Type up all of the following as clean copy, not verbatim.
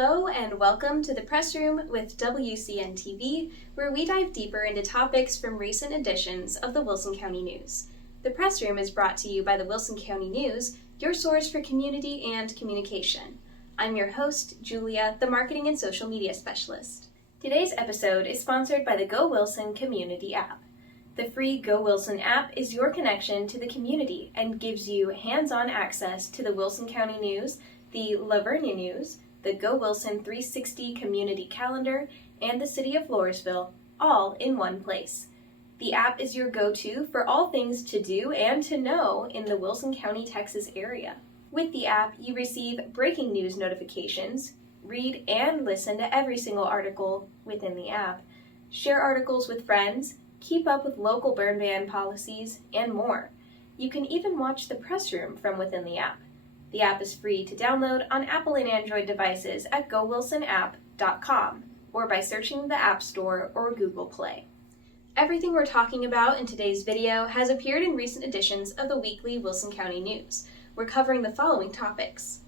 Hello and welcome to the Press Room with WCN-TV, where we dive deeper into topics from recent editions of the Wilson County News. The Press Room is brought to you by the Wilson County News, your source for community and communication. I'm your host, Julia, the Marketing and Social Media Specialist. Today's episode is sponsored by the Go Wilson Community app. The free Go Wilson app is your connection to the community and gives you hands-on access to the Wilson County News, the La Vernia News, the Go Wilson 360 Community Calendar, and the City of Floresville, all in one place. The app is your go-to for all things to do and to know in the Wilson County, Texas area. With the app, you receive breaking news notifications, read and listen to every single article within the app, share articles with friends, keep up with local burn ban policies, and more. You can even watch the press room from within the app. The app is free to download on Apple and Android devices at gowilsonapp.com or by searching the App Store or Google Play. Everything we're talking about in today's video has appeared in recent editions of the weekly Wilson County News. We're covering the following topics.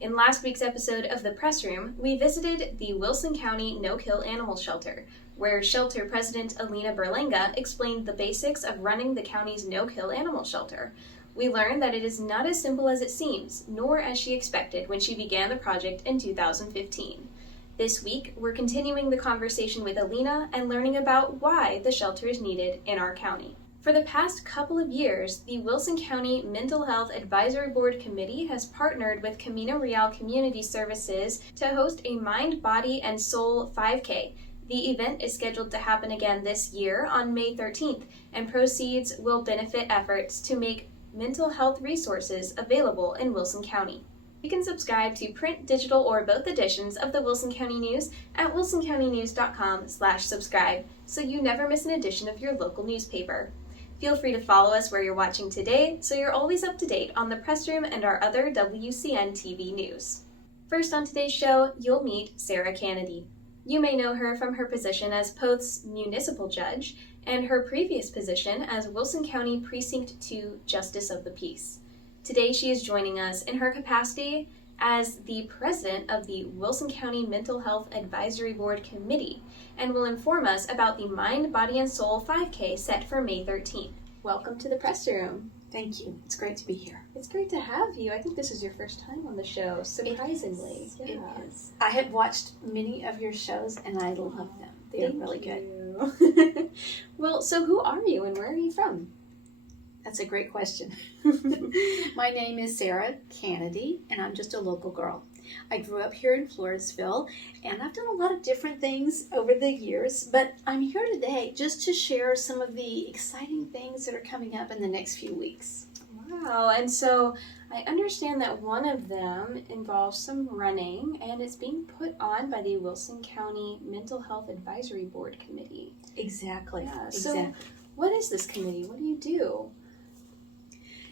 In last week's episode of The Press Room, we visited the Wilson County No-Kill Animal Shelter, where shelter president Alina Berlanga explained the basics of running the county's no-kill animal shelter. We learned that it is not as simple as it seems, nor as she expected when she began the project in 2015. This week, we're continuing the conversation with Alina and learning about why the shelter is needed in our county. For the past couple of years, the Wilson County Mental Health Advisory Board Committee has partnered with Camino Real Community Services to host a Mind, Body, and Soul 5K. The event is scheduled to happen again this year on May 13th, and proceeds will benefit efforts to make mental health resources available in Wilson County. You can subscribe to print, digital, or both editions of the Wilson County News at wilsoncountynews.com/subscribe so you never miss an edition of your local newspaper. Feel free to follow us where you're watching today so you're always up to date on the press room and our other WCN TV news. First on today's show, you'll meet Sarah Kennedy. You may know her from her position as Poth's municipal judge and her previous position as Wilson County Precinct 2 Justice of the Peace. Today she is joining us in her capacity as the president of the Wilson County Mental Health Advisory Board Committee and will inform us about the Mind, Body, and Soul 5K set for May 13th. Welcome to the press room. Thank you. It's great to be here. It's great to have you. I think this is your first time on the show, surprisingly. It is. I have watched many of your shows and I love them. They're really good. Well, so who are you and where are you from? That's a great question. My name is Sarah Kennedy and I'm just a local girl. I grew up here in Floresville and I've done a lot of different things over the years, but I'm here today just to share some of the exciting things that are coming up in the next few weeks. Wow, and so I understand that one of them involves some running and it's being put on by the Wilson County Mental Health Advisory Board Committee. Exactly. Yeah, exactly. So what is this committee? What do you do?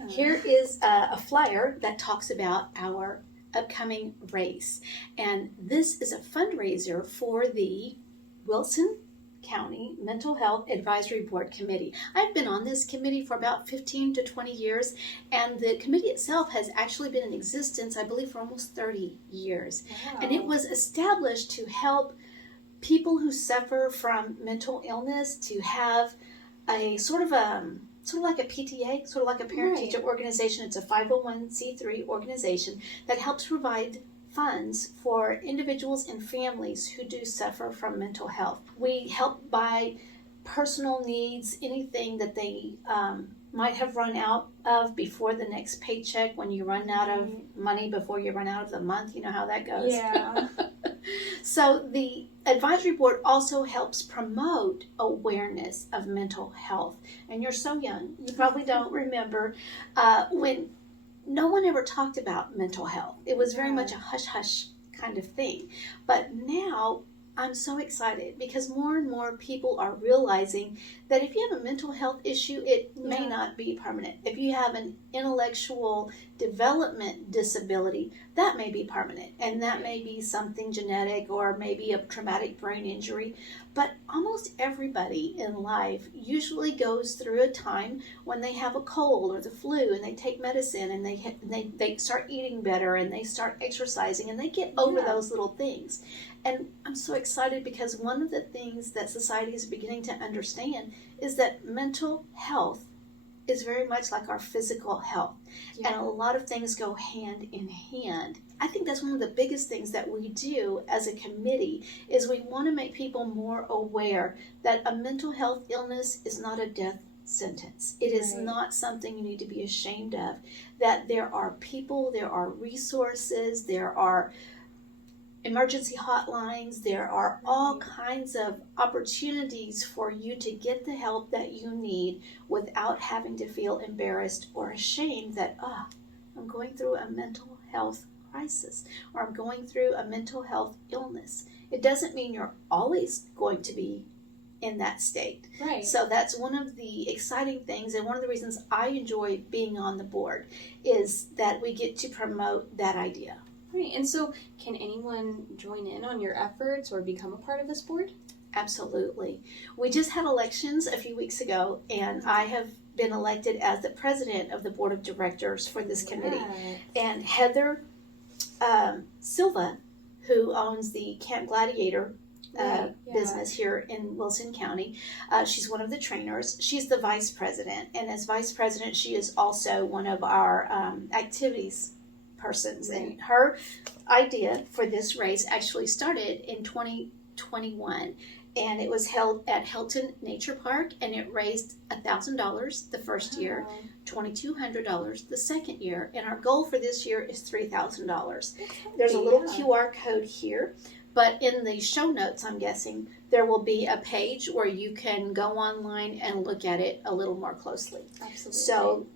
Here is a flyer that talks about our upcoming race. And this is a fundraiser for the Wilson County Mental Health Advisory Board Committee. I've been on this committee for about 15 to 20 years, and the committee itself has actually been in existence, I believe, for almost 30 years. Wow. And it was established to help people who suffer from mental illness to have a sort of like a PTA, sort of like a parent-teacher organization. It's a 501c3 organization that helps provide funds for individuals and families who do suffer from mental health. We help buy personal needs, anything that they might have run out of before the next paycheck. When you run out of money before you run out of the month, you know how that goes. Yeah. So the advisory board also helps promote awareness of mental health. And you're so young, you probably don't remember when no one ever talked about mental health. It was very much a hush-hush kind of thing. But now I'm so excited because more and more people are realizing that if you have a mental health issue, it may not be permanent. If you have an intellectual development disability, that may be permanent, and that may be something genetic or maybe a traumatic brain injury. But almost everybody in life usually goes through a time when they have a cold or the flu, and they take medicine, and they start eating better, and they start exercising, and they get over those little things. And I'm so excited because one of the things that society is beginning to understand is that mental health is very much like our physical health. And a lot of things go hand in hand. I think that's one of the biggest things that we do as a committee is we want to make people more aware that a mental health illness is not a death sentence. It is not something you need to be ashamed of. That there are people, there are resources, there are emergency hotlines, there are all kinds of opportunities for you to get the help that you need without having to feel embarrassed or ashamed that, I'm going through a mental health crisis or I'm going through a mental health illness. It doesn't mean you're always going to be in that state. Right. So that's one of the exciting things, and one of the reasons I enjoy being on the board is that we get to promote that idea. Right, and so can anyone join in on your efforts or become a part of this board? Absolutely. We just had elections a few weeks ago, and I have been elected as the president of the board of directors for this committee. And Heather Silva, who owns the Camp Gladiator business here in Wilson County, she's one of the trainers. She's the vice president, and as vice president, she is also one of our activities persons. And her idea for this race actually started in 2021, and it was held at Hilton Nature Park, and it raised $1,000 the first year, $2,200 the second year, and our goal for this year is $3,000. There's a little QR code here, but in the show notes, I'm guessing, there will be a page where you can go online and look at it a little more closely. Absolutely. So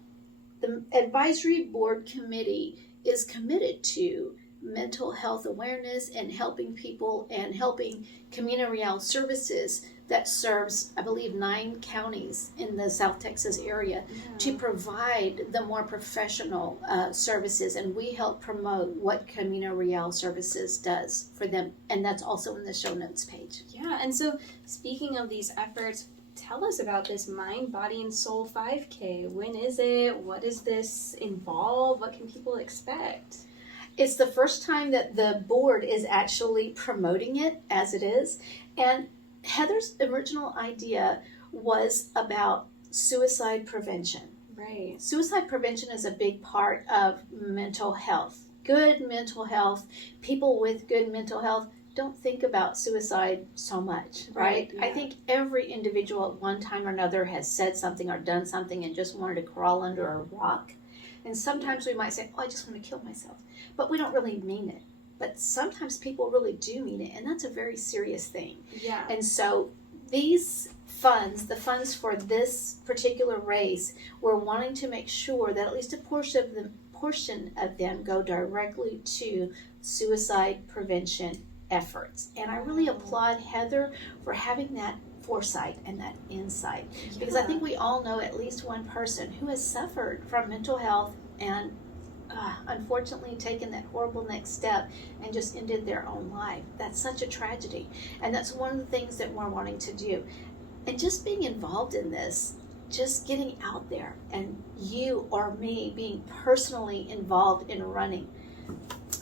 the advisory board committee is committed to mental health awareness and helping people and helping Camino Real Services that serves, I believe, 9 counties in the South Texas area to provide the more professional services. And we help promote what Camino Real Services does for them. And that's also in the show notes page. Yeah, and so speaking of these efforts, tell us about this Mind, Body, and Soul 5K. When is it? What does this involve? What can people expect? It's the first time that the board is actually promoting it as it is. And Heather's original idea was about suicide prevention. Right. Suicide prevention is a big part of mental health. Good mental health, people with good mental health don't think about suicide so much, right? Yeah. I think every individual at one time or another has said something or done something and just wanted to crawl under a rock. And sometimes we might say, I just want to kill myself. But we don't really mean it. But sometimes people really do mean it, and that's a very serious thing. Yeah. And so these funds, the funds for this particular race, we're wanting to make sure that at least a portion of them go directly to suicide prevention efforts. And I really applaud Heather for having that foresight and that insight, because I think we all know at least one person who has suffered from mental health and unfortunately taken that horrible next step and just ended their own life. That's such a tragedy, and that's one of the things that we're wanting to do. And just being involved in this, just getting out there, and you or me being personally involved in running.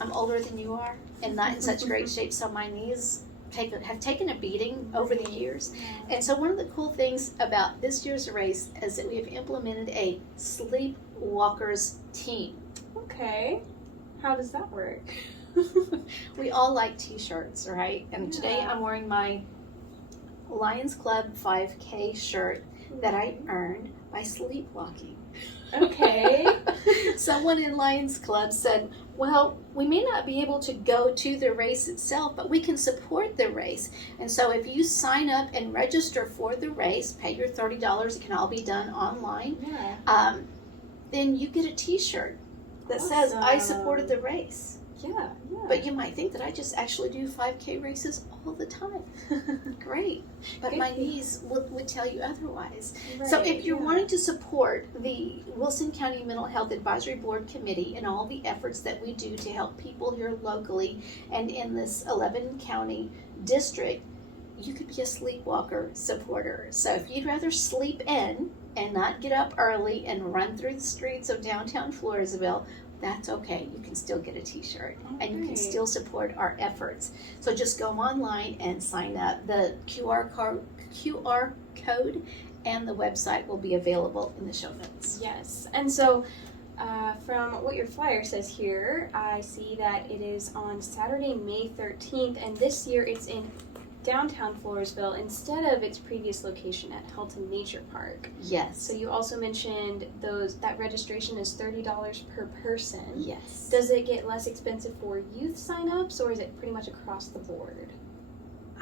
I'm older than you are and not in such great shape, so my knees have taken a beating over the years. And so one of the cool things about this year's race is that we have implemented a sleepwalkers team. Okay. How does that work? We all like t-shirts, right? And today I'm wearing my Lions Club 5K shirt that I earned by sleepwalking. Okay. Someone in Lions Club said, well, we may not be able to go to the race itself, but we can support the race. And so if you sign up and register for the race, pay your $30, it can all be done online, then you get a t-shirt that says, I supported the race. Yeah. But you might think that I just actually do 5K races all the time. Great. But Good. My knees would tell you otherwise. Right, So if you're wanting to support the Wilson County Mental Health Advisory Board Committee and all the efforts that we do to help people here locally and in this 11 county district, you could be a sleepwalker supporter. So if you'd rather sleep in and not get up early and run through the streets of downtown Floresville, that's okay. You can still get a t-shirt and you can still support our efforts. So just go online and sign up. The QR code and the website will be available in the show notes. Yes. And so from what your flyer says here, I see that it is on Saturday, May 13th, and this year it's in downtown Floresville instead of its previous location at Helton Nature Park. Yes. So you also mentioned that registration is $30 per person. Yes. Does it get less expensive for youth signups, or is it pretty much across the board?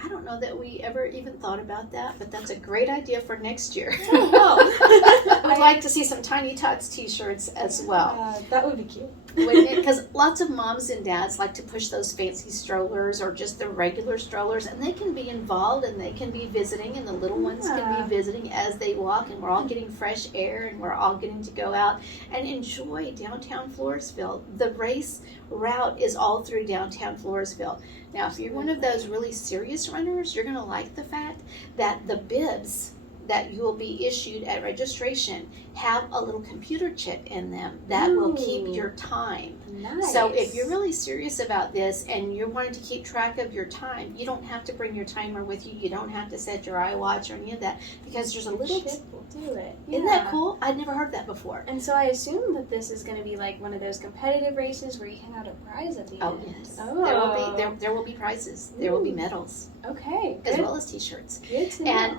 I don't know that we ever even thought about that, but that's a great idea for next year. Oh, well. I'd like to see some Tiny Tots t-shirts as well. That would be cute. Because lots of moms and dads like to push those fancy strollers or just the regular strollers, and they can be involved and they can be visiting, and the little ones can be visiting as they walk, and we're all getting fresh air and we're all getting to go out and enjoy downtown Floresville. The race route is all through downtown Floresville. Now, if you're one of those really serious runners, you're going to like the fact that the bibs that you will be issued at registration have a little computer chip in them that will keep your time. Nice. So if you're really serious about this and you're wanting to keep track of your time, you don't have to bring your timer with you. You don't have to set your iWatch or any of that, because there's a little chip will do it. Isn't that cool? I'd never heard that before. And so I assume that this is going to be like one of those competitive races where you hand out a prize at the end. Yes. Oh. There will be prizes. There will be medals. Okay. As well as t-shirts. Good to know. And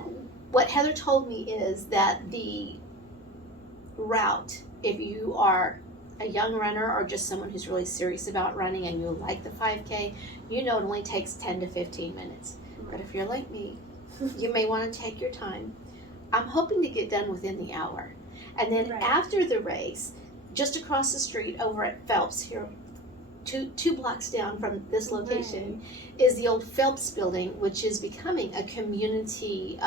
what Heather told me is that the route, if you are a young runner or just someone who's really serious about running and you like the 5K, you know it only takes 10 to 15 minutes. But if you're like me, you may want to take your time. I'm hoping to get done within the hour. And then after the race, just across the street over at Phelps here, two blocks down from this location, is the old Phelps building, which is becoming a community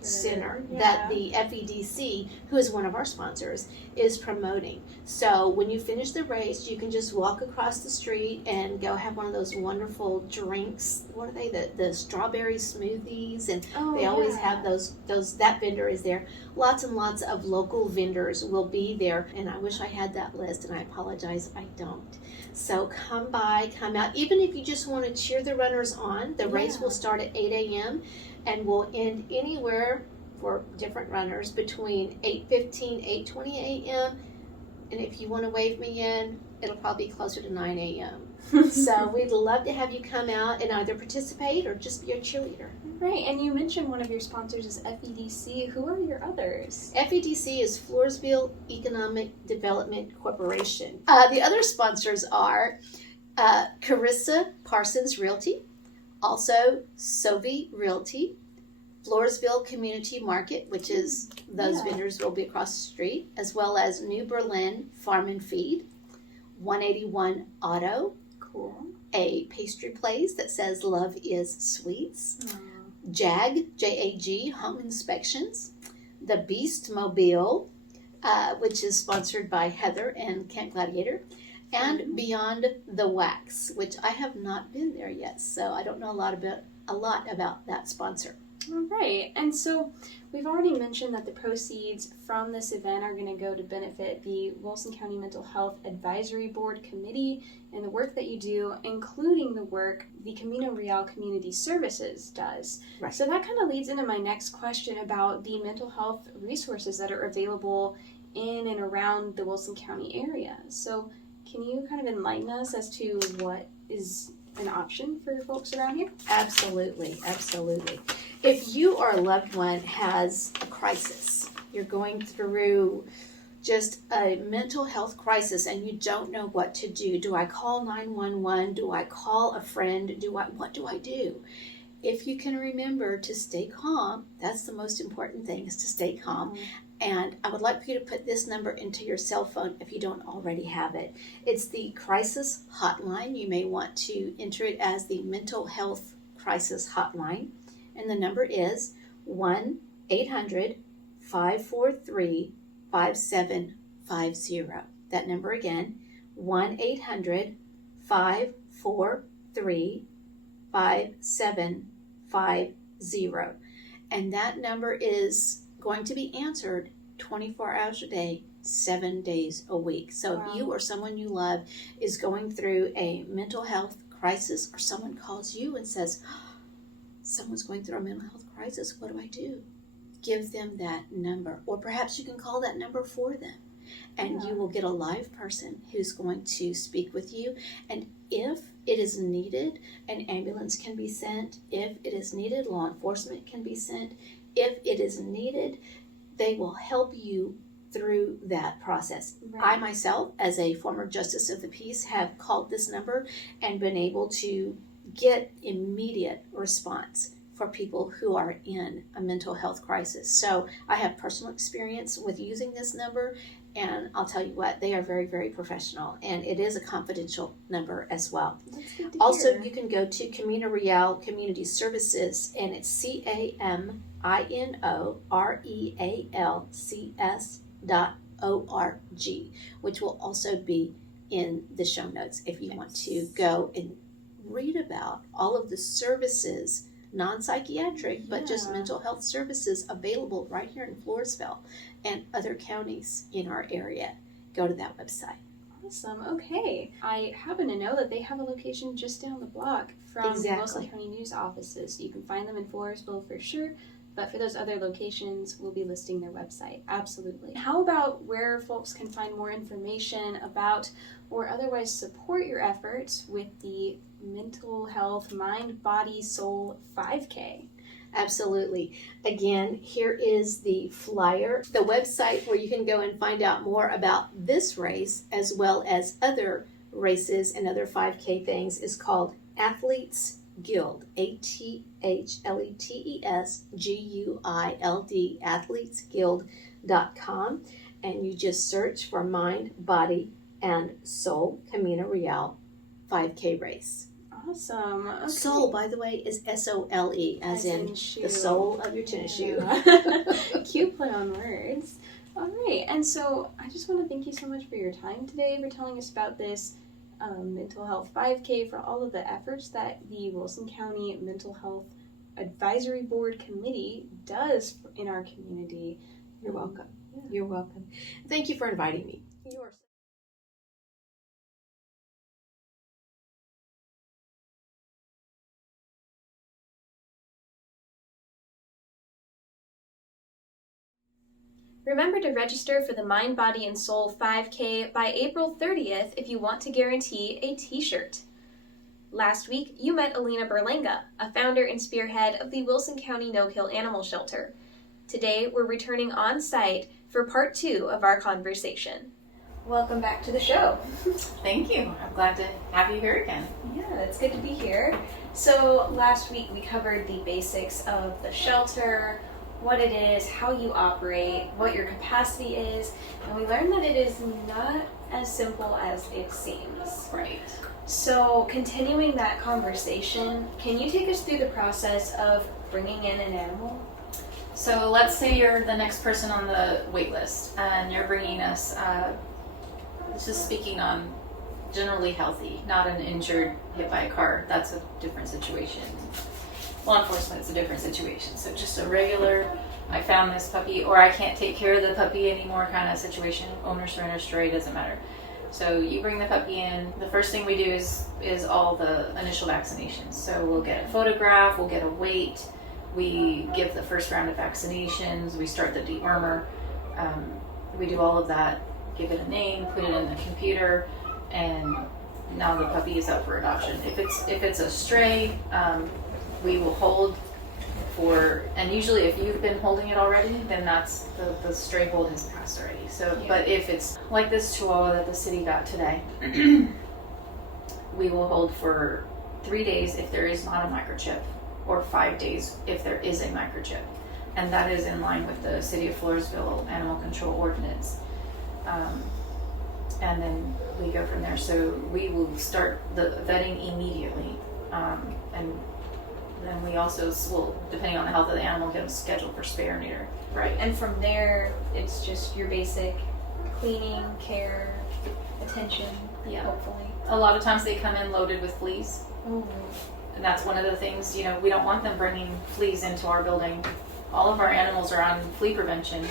center that the FEDC, who is one of our sponsors, is promoting. So when you finish the race, you can just walk across the street and go have one of those wonderful drinks. What are they? The strawberry smoothies, and they always have those. That vendor is there. Lots and lots of local vendors will be there, and I wish I had that list, and I apologize, I don't. So come by, come out. Even if you just want to cheer the runners on, the race will start at 8 a.m. and will end anywhere for different runners between 8:15, 8:20 a.m. And if you want to wave me in, it'll probably be closer to 9 a.m. So we'd love to have you come out and either participate or just be a cheerleader. Right, and you mentioned one of your sponsors is FEDC. Who are your others? FEDC is Floresville Economic Development Corporation. The other sponsors are Carissa Parsons Realty, also Sovi Realty, Floresville Community Market, which is those vendors will be across the street, as well as New Berlin Farm and Feed, 181 Auto, a pastry place that says Love is Sweets, JAG, J-A-G, Home Inspections, the Beast Mobile, which is sponsored by Heather and Camp Gladiator, and Beyond the Wax, which I have not been there yet, so I don't know a lot about that sponsor. All right, and so we've already mentioned that the proceeds from this event are going to go to benefit the Wilson County Mental Health Advisory Board Committee and the work that you do, including the work the Camino Real Community Services does. Right. So that kind of leads into my next question about the mental health resources that are available in and around the Wilson County area. So can you kind of enlighten us as to what is an option for folks around here? Absolutely, absolutely. If you or a loved one has a crisis, you're going through just a mental health crisis and you don't know what to do. Do I call 911? Do I call a friend? What do I do? If you can remember to stay calm, that's the most important thing, is to stay calm. And I would like for you to put this number into your cell phone if you don't already have it. It's the crisis hotline. You may want to enter it as the mental health Crisis Hotline, and the number is 1-800-543-5750. That number again, 1-800-543-5750. And that number is going to be answered 24 hours a day, 7 days a week. So Wow. if you or someone you love is going through a mental health crisis, or someone calls you and says, someone's going through a mental health crisis, what do I do? Give them that number. Or perhaps you can call that number for them. And you will get a live person who's going to speak with you. And if it is needed, an ambulance can be sent. If it is needed, law enforcement can be sent. If it is needed, they will help you through that process. Right. I myself, as a former justice of the peace, have called this number and been able to get immediate response for people who are in a mental health crisis. So I have personal experience with using this number, and I'll tell you what, they are very, very professional, and it is a confidential number as well. That's good to Also, hear. you can go to Camino Real Community Services, and it's CAMINOREALCS.org, which will also be in the show notes if you want to go and read about all of the services, non-psychiatric, but just mental health services available right here in Floresville and other counties in our area. Go to that website. Awesome. Okay. I happen to know that they have a location just down the block from the Wilson County News offices. You can find them in Floresville for sure, but for those other locations, we'll be listing their website. Absolutely. How about where folks can find more information about or otherwise support your efforts with the Mental Health Mind, Body, Soul 5K? Absolutely. Again, here is the flyer, the website where you can go and find out more about this race as well as other races and other 5K things is called Athletes Guild, AthletesGuild, athletesguild.com, and you just search for Mind, Body, and Soul Camino Real 5K race. Awesome. Okay. Soul, by the way, is SOLE, as in shoe. the sole of your tennis shoe. Cute play on words. All right, and so I just want to thank you so much for your time today, for telling us about this Mental Health 5K, for all of the efforts that the Wilson County Mental Health Advisory Board Committee does in our community. You're welcome. Yeah. You're welcome. Thank you for inviting me. You're Remember to register for the Mind, Body, and Soul 5K by April 30th if you want to guarantee a t-shirt. Last week, you met Alina Berlanga, a founder and spearhead of the Wilson County No-Kill Animal Shelter. Today, we're returning on site for part 2 of our conversation. Welcome back to the show. Thank you. I'm glad to have you here again. Yeah, it's good to be here. So last week we covered the basics of the shelter, what it is, how you operate, what your capacity is, and we learned that it is not as simple as it seems. Right. So continuing that conversation, can you take us through the process of bringing in an animal? So let's say you're the next person on the wait list and you're bringing us, just speaking on generally healthy, not an injured, hit by a car. That's a different situation. Law enforcement is a different situation. So just a regular, I found this puppy, or I can't take care of the puppy anymore kind of situation. Owner, surrender, stray, doesn't matter. So you bring the puppy in. The first thing we do is all the initial vaccinations. So we'll get a photograph, we'll get a weight, we give the first round of vaccinations, we start the dewormer, we do all of that, give it a name, put it in the computer, and now the puppy is up for adoption. If it's a stray, we will hold for, and usually if you've been holding it already, then that's the stray hold has passed already. So, yeah. But if it's like this Chihuahua that the city got today, we will hold for 3 days if there is not a microchip, or 5 days if there is a microchip. And that is in line with the City of Floresville Animal Control Ordinance. And then we go from there. So we will start the vetting immediately. And then we also will, depending on the health of the animal, get them scheduled for spay or neuter. Right. And from there, it's just your basic cleaning, care, attention, hopefully. A lot of times they come in loaded with fleas. Oh. And that's one of the things, we don't want them bringing fleas into our building. All of our animals are on flea prevention.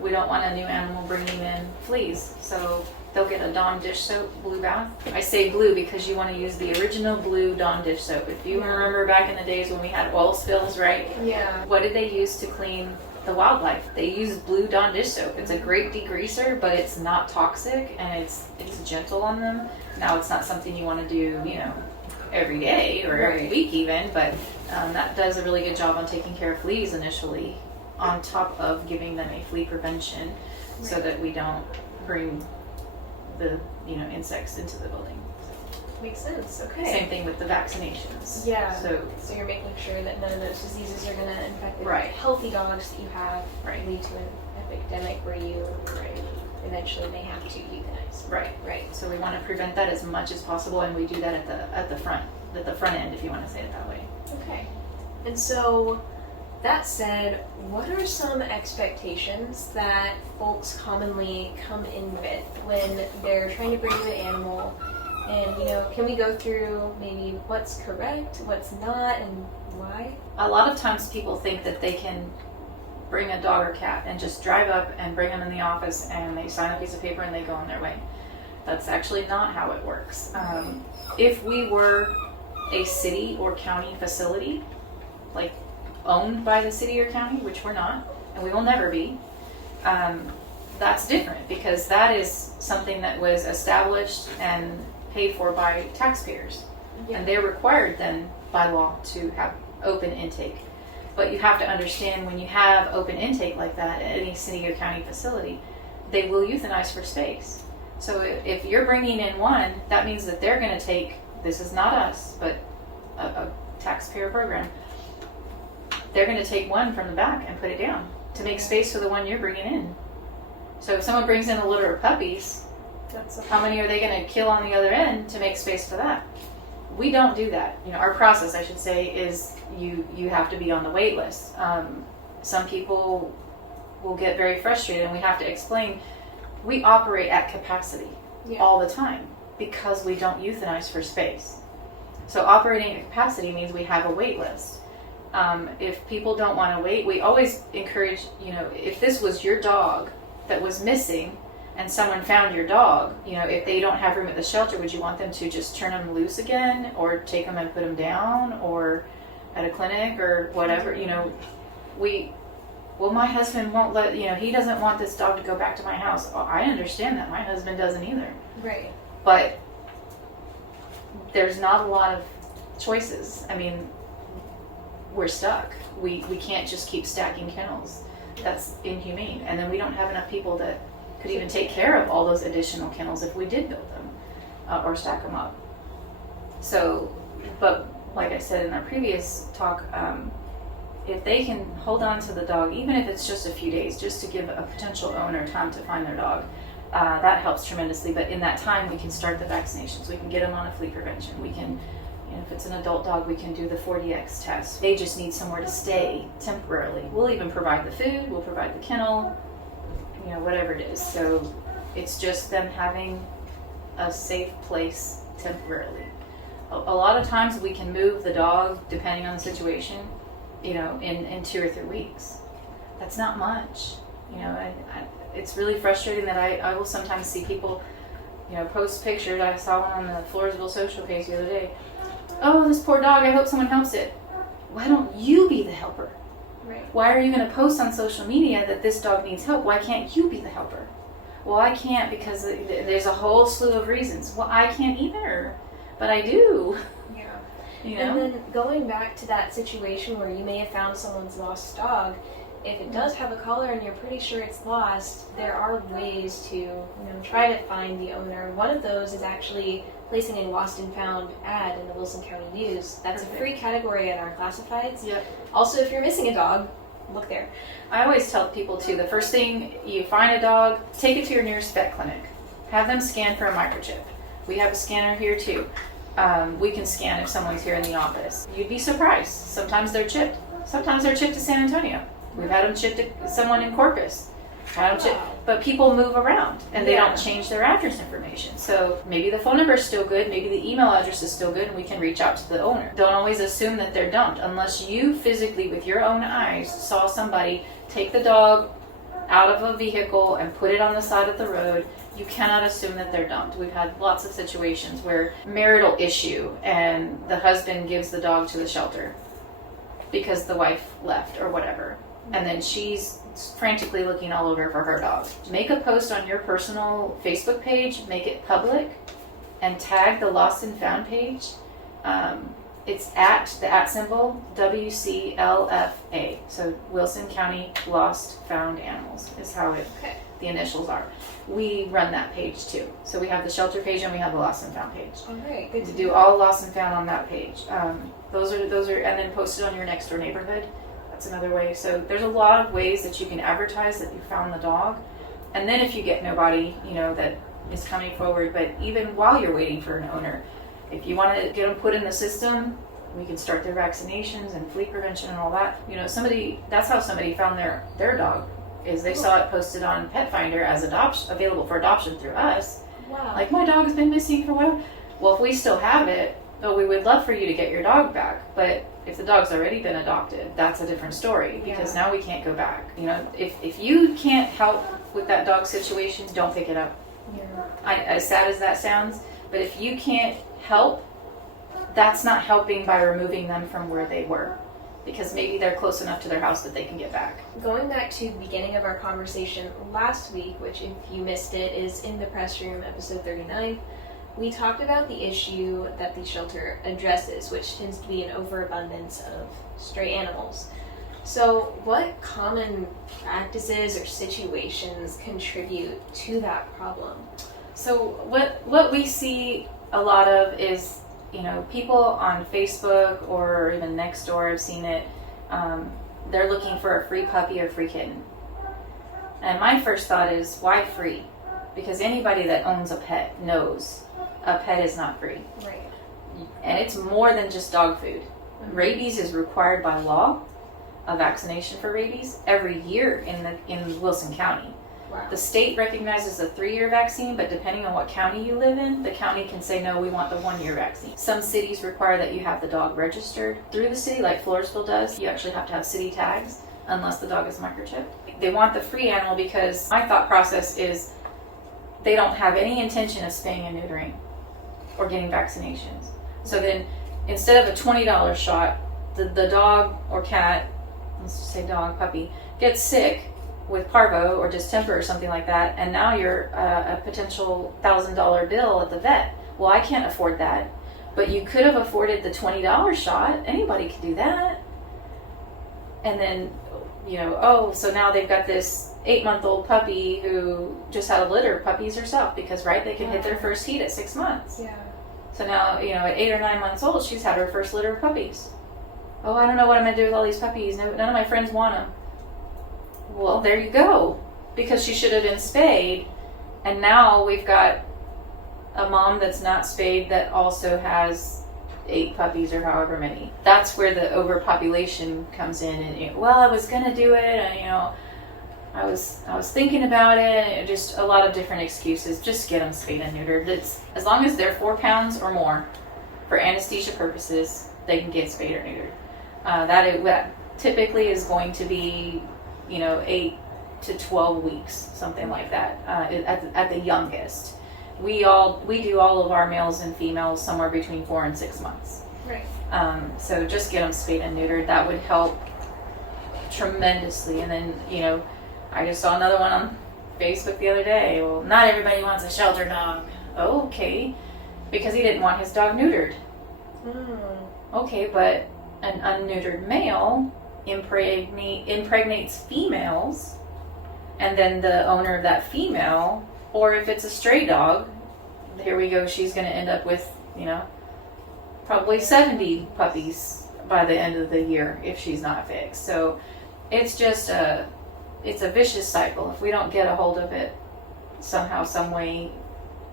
We don't want a new animal bringing in fleas. So they'll get a Dawn dish soap blue bath. I say blue because you want to use the original blue Dawn dish soap. If you remember back in the days when we had oil spills, right? Yeah. What did they use to clean the wildlife? They used blue Dawn dish soap. It's a great degreaser, but it's not toxic and it's gentle on them. Now it's not something you want to do, every day or every week even, but that does a really good job on taking care of fleas initially, on top of giving them a flea prevention so that we don't bring the insects into the building. Makes sense. Okay. Same thing with the vaccinations. Yeah. So you're making sure that none of those diseases are going to infect the Right. healthy dogs that you have, Right. lead to an epidemic where you eventually may have to euthanize. right. Right. So we want to prevent that as much as possible, and we do that at the front end, if you want to say it that way. Okay. And so, that said, what are some expectations that folks commonly come in with when they're trying to bring in an animal? And, can we go through maybe what's correct, what's not, and why? A lot of times people think that they can bring a dog or cat and just drive up and bring them in the office and they sign a piece of paper and they go on their way. That's actually not how it works. If we were a city or county facility, like owned by the city or county, which we're not, and we will never be, that's different because that is something that was established and paid for by taxpayers. Yeah. And they're required then by law to have open intake. But you have to understand, when you have open intake like that at any city or county facility, they will euthanize for space. So if you're bringing in one, that means that they're going to take, this is not us, but a taxpayer program, they're going to take one from the back and put it down to make space for the one you're bringing in. So if someone brings in a litter of puppies, how many are they going to kill on the other end to make space for that? We don't do that. Our process, I should say, is you have to be on the wait list. Some people will get very frustrated, and we have to explain we operate at capacity all the time because we don't euthanize for space. So operating at capacity means we have a wait list. If people don't want to wait, we always encourage, if this was your dog that was missing and someone found your dog, if they don't have room at the shelter, would you want them to just turn them loose again or take them and put them down or at a clinic or whatever? My husband won't let, he doesn't want this dog to go back to my house. Well, I understand that. My husband doesn't either. Right. But there's not a lot of choices. I mean, we're stuck. We can't just keep stacking kennels. That's inhumane. And then we don't have enough people that could even take care of all those additional kennels if we did build them or stack them up. So, but like I said in our previous talk, if they can hold on to the dog, even if it's just a few days, just to give a potential owner time to find their dog, that helps tremendously. But in that time, we can start the vaccinations. We can get them on a flea prevention. We can, if it's an adult dog, we can do the 4DX test. They just need somewhere to stay temporarily. We'll even provide the food, we'll provide the kennel, whatever it is. So it's just them having a safe place temporarily. A lot of times we can move the dog, depending on the situation, in 2 or 3 weeks. That's not much. It's really frustrating that I will sometimes see people, post pictures. I saw one on the Floresville social page the other day. Oh, this poor dog, I hope someone helps it. Why don't you be the helper? Right. Why are you going to post on social media that this dog needs help? Why can't you be the helper? Well, I can't because there's a whole slew of reasons. Well, I can't either, but I do. Yeah. And then going back to that situation where you may have found someone's lost dog, if it does have a collar and you're pretty sure it's lost, there are ways to try to find the owner. One of those is actually placing a lost and found ad in the Wilson County News. That's a free category in our classifieds. Yep. Also, if you're missing a dog, look there. I always tell people too, the first thing you find a dog, take it to your nearest vet clinic. Have them scan for a microchip. We have a scanner here too. we can scan if someone's here in the office. You'd be surprised. Sometimes they're chipped. Sometimes they're chipped to San Antonio. We've had them chipped to someone in Corpus. But people move around and they don't change their address information. So maybe the phone number is still good, maybe the email address is still good, and we can reach out to the owner. Don't always assume that they're dumped unless you physically, with your own eyes, saw somebody take the dog out of a vehicle and put it on the side of the road. You cannot assume that they're dumped. We've had lots of situations where marital issue and the husband gives the dog to the shelter because the wife left or whatever. And then she's frantically looking all over for her dog. Make a post on your personal Facebook page, make it public, and tag the Lost and Found page. It's at the @ symbol WCLFA. So Wilson County Lost Found Animals is how the initials are. We run that page too. So we have the shelter page and we have the Lost and Found page. All right, good to do all Lost and Found on that page. Those are, and then post it on your next door neighborhood. That's another way. So there's a lot of ways that you can advertise that you found the dog. And then if you get nobody, that is coming forward, but even while you're waiting for an owner, if you want to get them put in the system, we can start their vaccinations and flea prevention and all that. That's how somebody found their dog, is they saw it posted on Pet Finder as available for adoption through us. Wow. Like, my dog's been missing for a while. Well, if we still have it, we would love for you to get your dog back. But if the dog's already been adopted, that's a different story, because now we can't go back. If you can't help with that dog situation, don't pick it up. Yeah. As sad as that sounds, but if you can't help, that's not helping by removing them from where they were, because maybe they're close enough to their house that they can get back. Going back to the beginning of our conversation last week, which if you missed it is in the press room, episode 39, we talked about the issue that the shelter addresses, which tends to be an overabundance of stray animals. So what common practices or situations contribute to that problem? So what we see a lot of is, people on Facebook or even next door, I've seen it, they're looking for a free puppy or free kitten. And my first thought is, why free? Because anybody that owns a pet knows a pet is not free. Right. And it's more than just dog food. Mm-hmm. Rabies is required by law, a vaccination for rabies, every year in Wilson County. Wow. The state recognizes a 3-year vaccine, but depending on what county you live in, the county can say, no, we want the 1-year vaccine. Some cities require that you have the dog registered through the city, like Floresville does. You actually have to have city tags unless the dog is microchipped. They want the free animal because my thought process is they don't have any intention of spaying and neutering or getting vaccinations. So then instead of a $20 shot, the dog or cat, let's just say dog, puppy, gets sick with parvo or distemper or something like that, and now you're a potential $1,000 bill at the vet. Well, I can't afford that, but you could have afforded the $20 shot. Anybody could do that. And then, so now they've got this 8-month-old puppy who just had a litter of puppies herself, because they can hit their first heat at 6 months. Yeah. So now, at 8 or 9 months old, she's had her first litter of puppies. Oh, I don't know what I'm going to do with all these puppies. None of my friends want them. Well, there you go. Because she should have been spayed. And now we've got a mom that's not spayed that also has 8 puppies or however many. That's where the overpopulation comes in. And, I was going to do it. And, I was thinking about it, and just a lot of different excuses. Just get them spayed and neutered. As long as they're 4 pounds or more, for anesthesia purposes, they can get spayed or neutered. That typically is going to be, 8 to 12 weeks, something like that, at the youngest. We do all of our males and females somewhere between 4 and 6 months. Right. So just get them spayed and neutered. That would help tremendously. And then, I just saw another one on Facebook the other day. Well, not everybody wants a shelter dog. Okay, because he didn't want his dog neutered. Okay, but an unneutered male impregnates females, and then the owner of that female, or if it's a stray dog, here we go, she's going to end up with, probably 70 puppies by the end of the year if she's not fixed. So it's just it's a vicious cycle. If we don't get a hold of it somehow, some way,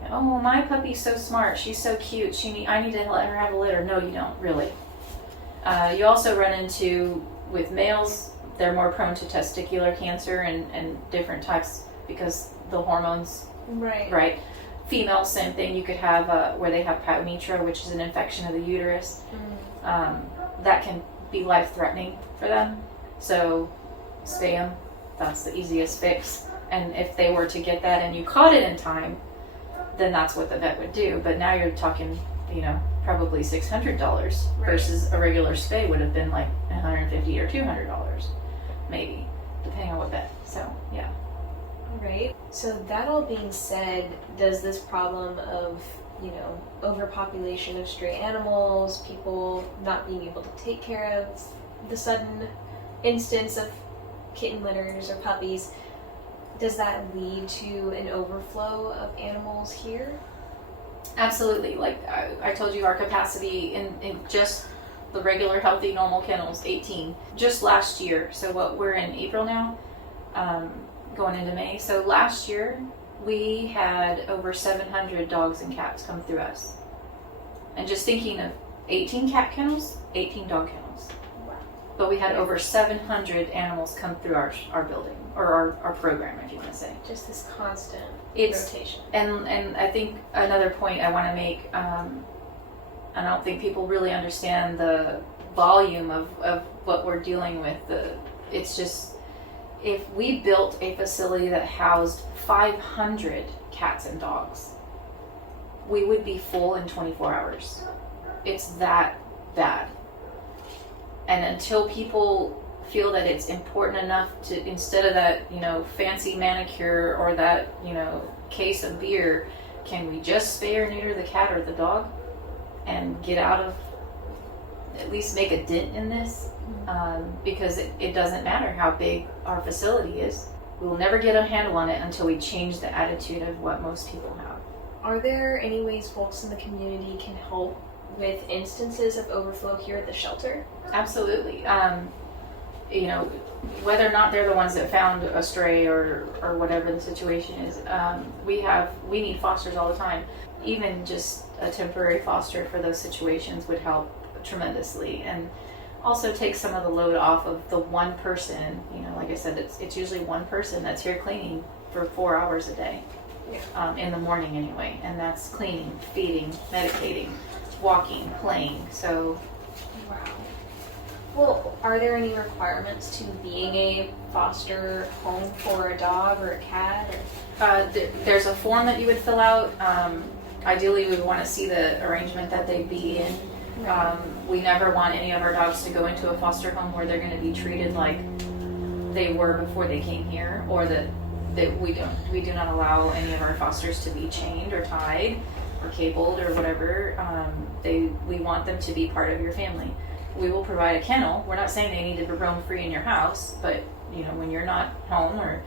Oh, my puppy's so smart. She's so cute. I need to let her have a litter. No, you don't, really. You also run into, with males, they're more prone to testicular cancer and different types because the hormones. Right. Females, same thing. You could have where they have pyometra, which is an infection of the uterus. That can be life-threatening for them. So spay them. That's the easiest fix. And if they were to get that and you caught it in time, then that's what the vet would do. But now you're talking, probably $600 versus a regular spay would have been like $150 or $200, maybe, depending on what vet. So, yeah. Right. So that all being said, does this problem of, overpopulation of stray animals, people not being able to take care of the sudden instance of kitten litters or puppies, does that lead to an overflow of animals here? Absolutely. Like I told you, our capacity in just the regular healthy normal kennels, 18. Just last year, so what, we're in April now, going into May. So last year, we had over 700 dogs and cats come through us. And just thinking of 18 cat kennels, 18 dog kennels. Wow. But we had over 700 animals come through our building, or our program, if you want to say. Just this constant rotation. And I think another point I want to make, I don't think people really understand the volume of what we're dealing with. It's just, if we built a facility that housed 500 cats and dogs, we would be full in 24 hours. It's that bad. And until people feel that it's important enough to, instead of that, fancy manicure or that, case of beer, can we just spay or neuter the cat or the dog and get out of, at least make a dent in this? Because it doesn't matter how big our facility is. We will never get a handle on it until we change the attitude of what most people have. Are there any ways folks in the community can help with instances of overflow here at the shelter? Absolutely. Whether or not they're the ones that found a stray or whatever the situation is, we need fosters all the time. Even just a temporary foster for those situations would help tremendously, and also take some of the load off of the one person. Like I said, it's usually one person that's here cleaning for 4 hours a day. Yeah. In the morning anyway, and that's cleaning, feeding, medicating, walking, playing. So, wow. Well, are there any requirements to being a foster home for a dog or a cat? There's a form that you would fill out. Ideally, we would want to see the arrangement that they'd be in. We never want any of our dogs to go into a foster home where they're going to be treated like they were before they came here, or that we do not allow any of our fosters to be chained or tied or cabled or whatever. We want them to be part of your family. We will provide a kennel. We're not saying they need to roam free in your house, but when you're not home or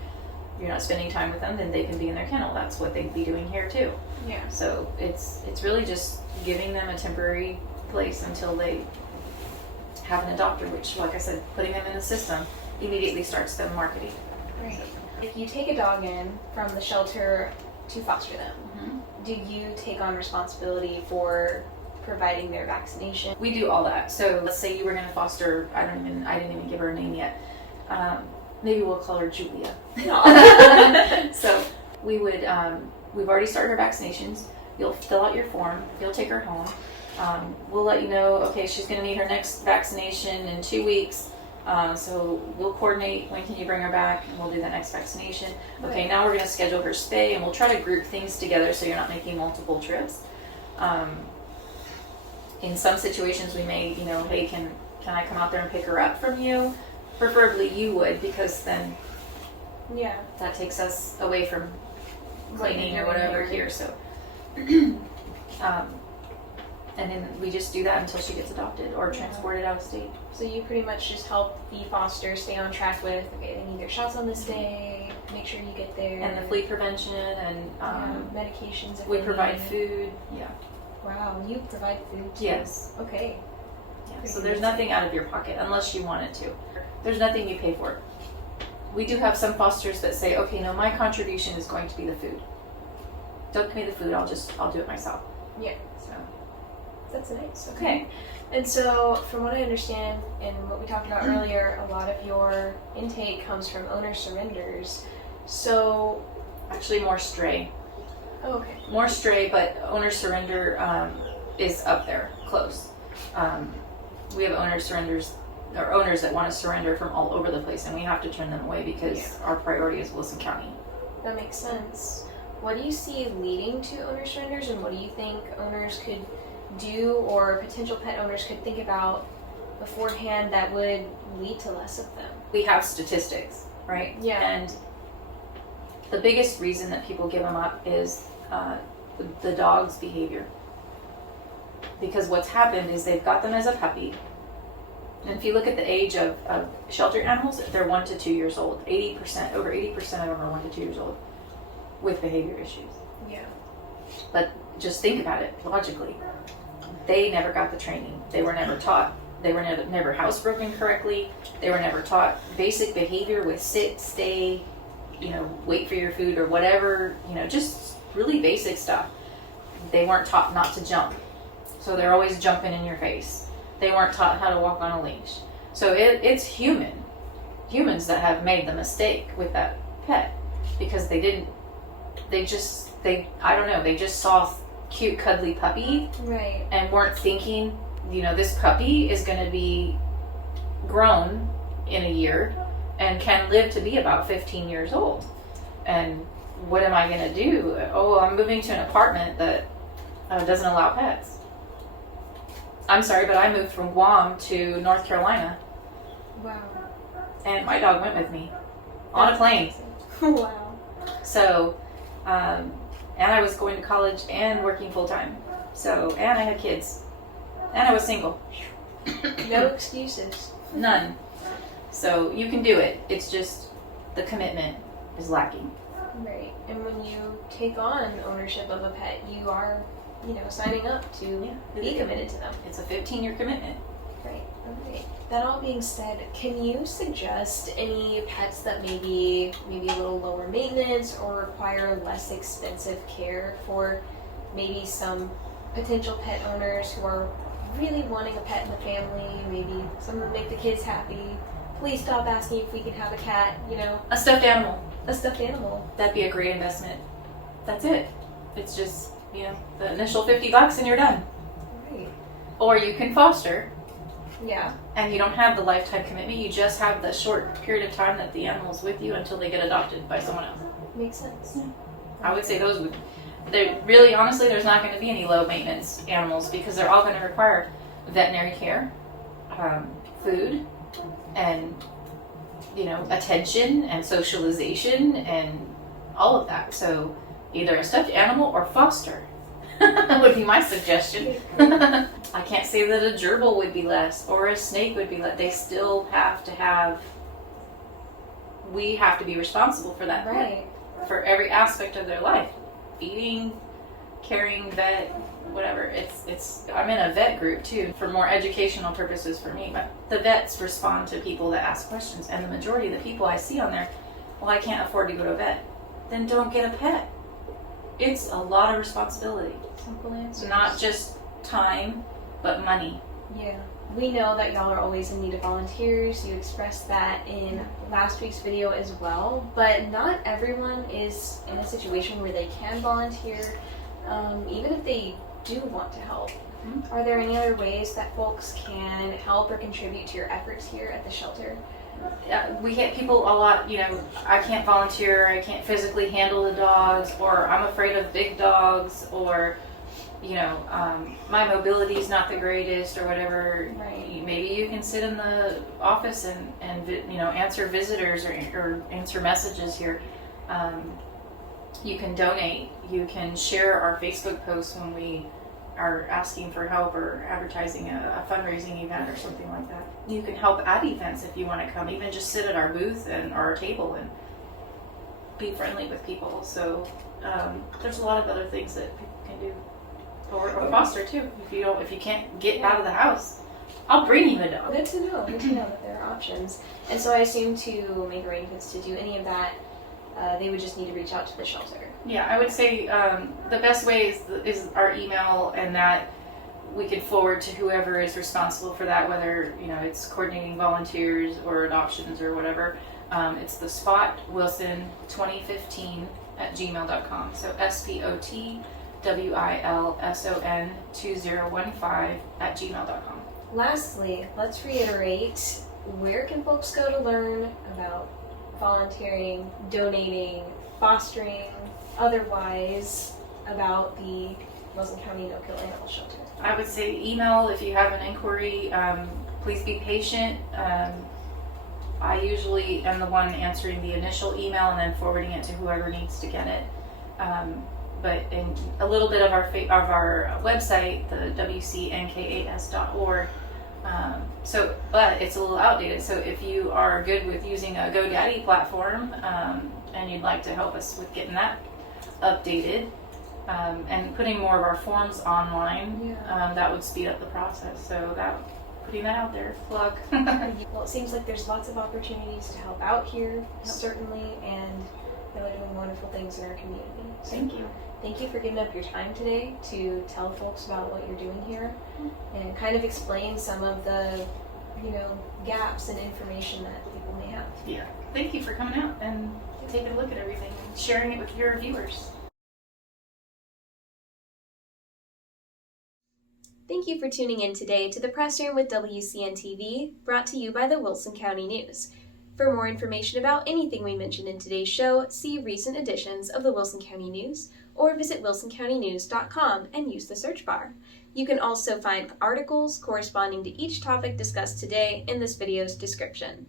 you're not spending time with them, then they can be in their kennel. That's what they'd be doing here too. Yeah. So it's really just giving them a temporary place until they have an adopter, which, like I said, putting them in the system immediately starts the marketing. Right. If you take a dog in from the shelter to foster them, do you take on responsibility for providing their vaccination? We do all that. So let's say you were going to foster, I didn't even give her a name yet. Maybe we'll call her Julia. So we would, we've already started her vaccinations. You'll fill out your form. You'll take her home. We'll let you know, okay, she's going to need her next vaccination in 2 weeks. So we'll coordinate, when can you bring her back, and we'll do that next vaccination. Okay, now we're going to schedule her spay, and we'll try to group things together so you're not making multiple trips. In some situations we may, hey, can I come out there and pick her up from you? Preferably you would, because then that takes us away from cleaning or whatever here. So and then we just do that until she gets adopted or transported out of state. So you pretty much just help the foster stay on track with, okay, they need their shots on this day, make sure you get there. And the flea prevention and medications. If we provide food. Yeah. Wow, you provide food too? Yes. Okay. Yeah. So there's nothing out of your pocket unless you wanted to. There's nothing you pay for. We do have some fosters that say, okay, no, my contribution is going to be the food. don't give me the food. I'll do it myself. Yeah. So that's nice. Okay. And so, from what I understand and what we talked about earlier, a lot of your intake comes from owner surrenders. So, actually, more stray. Oh, okay. More stray, but owner surrender is up there, close. We have owner surrenders, or owners that want to surrender from all over the place, and we have to turn them away because our priority is Wilson County. That makes sense. What do you see leading to owner surrenders, and what do you think owners could do, or potential pet owners could think about beforehand that would lead to less of them? We have statistics, right? Yeah. And the biggest reason that people give them up is the dog's behavior. Because what's happened is they've got them as a puppy. And if you look at the age of shelter animals, they're 1 to 2 years old. Over 80% of them are 1 to 2 years old with behavior issues. Yeah. But just think about it logically. They never got the training. They were never taught. They were never housebroken correctly. They were never taught basic behavior with sit, stay, wait for your food or whatever, just really basic stuff. They weren't taught not to jump. So they're always jumping in your face. They weren't taught how to walk on a leash. So it's humans that have made the mistake with that pet because they just saw cute cuddly puppy, right, and weren't thinking, this puppy is going to be grown in a year and can live to be about 15 years old. And what am I going to do? Oh, I'm moving to an apartment that doesn't allow pets. I'm sorry, but I moved from Guam to North Carolina. Wow. And my dog went with me on a plane. Wow. So, and I was going to college and working full time. So, and I had kids. And I was single. No excuses. None. So you can do it. It's just the commitment is lacking. Right. And when you take on ownership of a pet, you are, signing up to be committed to them. It's a 15-year commitment. Right. Okay. That all being said, can you suggest any pets that maybe a little lower maintenance or require less expensive care for maybe some potential pet owners who are really wanting a pet in the family? Maybe some would make the kids happy. Please stop asking if we can have a cat, A stuffed animal. A stuffed animal. That'd be a great investment. That's it. It's just, the initial $50 and you're done. Right. Or you can foster. Yeah. And you don't have the lifetime commitment. You just have the short period of time that the animal's with you until they get adopted by someone else. Makes sense. Yeah. I would say those would... Really, honestly, there's not going to be any low maintenance animals because they're all going to require veterinary care, food, and attention and socialization and all of that. So either a stuffed animal or foster would be my suggestion. I can't say that a gerbil would be less or a snake would be less. They still have to have. We have to be responsible for that, right? For every aspect of their life. Feeding, caring, vet, whatever. It's I'm in a vet group too for more educational purposes for me, but the vets respond to people that ask questions, and the majority of the people I see on there, well, I can't afford to go to a vet. Then don't get a pet. It's a lot of responsibility. Simple answer. Not just time, but money. Yeah. We know that y'all are always in need of volunteers. You expressed that in last week's video as well. But not everyone is in a situation where they can volunteer, even if they do want to help. Mm-hmm. Are there any other ways that folks can help or contribute to your efforts here at the shelter? We get people a lot, I can't volunteer, I can't physically handle the dogs, or I'm afraid of big dogs, or my mobility is not the greatest or whatever. Right. Maybe you can sit in the office and answer visitors or answer messages here. You can donate. You can share our Facebook posts when we are asking for help or advertising a fundraising event or something like that. You can help at events if you want to come. Even just sit at our booth and our table and be friendly with people. So there's a lot of other things that people can do. Or foster too. If you can't get out of the house, I'll bring you a dog. Good to know. Good to know that there are options. And so I assume to make arrangements to do any of that, they would just need to reach out to the shelter. Yeah, I would say the best way is our email, and that we could forward to whoever is responsible for that, whether it's coordinating volunteers or adoptions or whatever. It's the Spot Wilson 2015 at gmail.com. So SPOTWILSON 2015 at gmail.com. Lastly, let's reiterate, where can folks go to learn about volunteering, donating, fostering, otherwise about the Wilson County No-Kill Animal Shelter? I would say email if you have an inquiry. Please be patient. I usually am the one answering the initial email and then forwarding it to whoever needs to get it. But in a little bit of our website, the wcnkas.org. But it's a little outdated. So if you are good with using a GoDaddy platform and you'd like to help us with getting that updated and putting more of our forms online, that would speed up the process. So putting that out there, plug. Well, it seems like there's lots of opportunities to help out here, certainly, and they're doing wonderful things in our community. So Thank you. Thank you for giving up your time today to tell folks about what you're doing here and kind of explain some of the, gaps in information that people may have. Yeah. Thank you for coming out and taking a look at everything and sharing it with your viewers. Thank you for tuning in today to the Press Room with WCN-TV, brought to you by the Wilson County News. For more information about anything we mentioned in today's show, see recent editions of the Wilson County News or visit wilsoncountynews.com and use the search bar. You can also find articles corresponding to each topic discussed today in this video's description.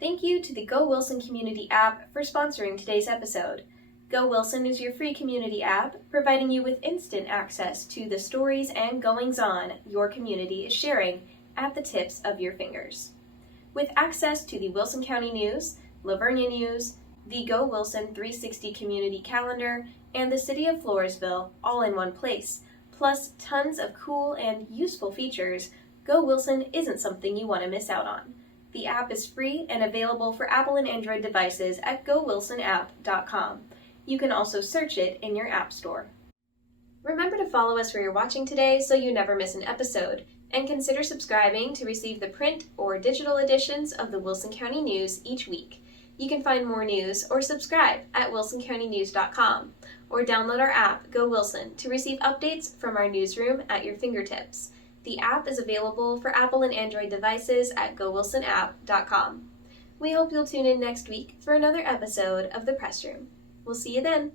Thank you to the Go Wilson Community app for sponsoring today's episode. Go Wilson is your free community app, providing you with instant access to the stories and goings-on your community is sharing at the tips of your fingers. With access to the Wilson County News, Livonia News, the Go Wilson 360 Community Calendar, and the City of Floresville all in one place, plus tons of cool and useful features, Go Wilson isn't something you want to miss out on. The app is free and available for Apple and Android devices at gowilsonapp.com. You can also search it in your app store. Remember to follow us where you're watching today so you never miss an episode, and consider subscribing to receive the print or digital editions of the Wilson County News each week. You can find more news or subscribe at wilsoncountynews.com, or download our app, Go Wilson, to receive updates from our newsroom at your fingertips. The app is available for Apple and Android devices at gowilsonapp.com. We hope you'll tune in next week for another episode of The Press Room. We'll see you then.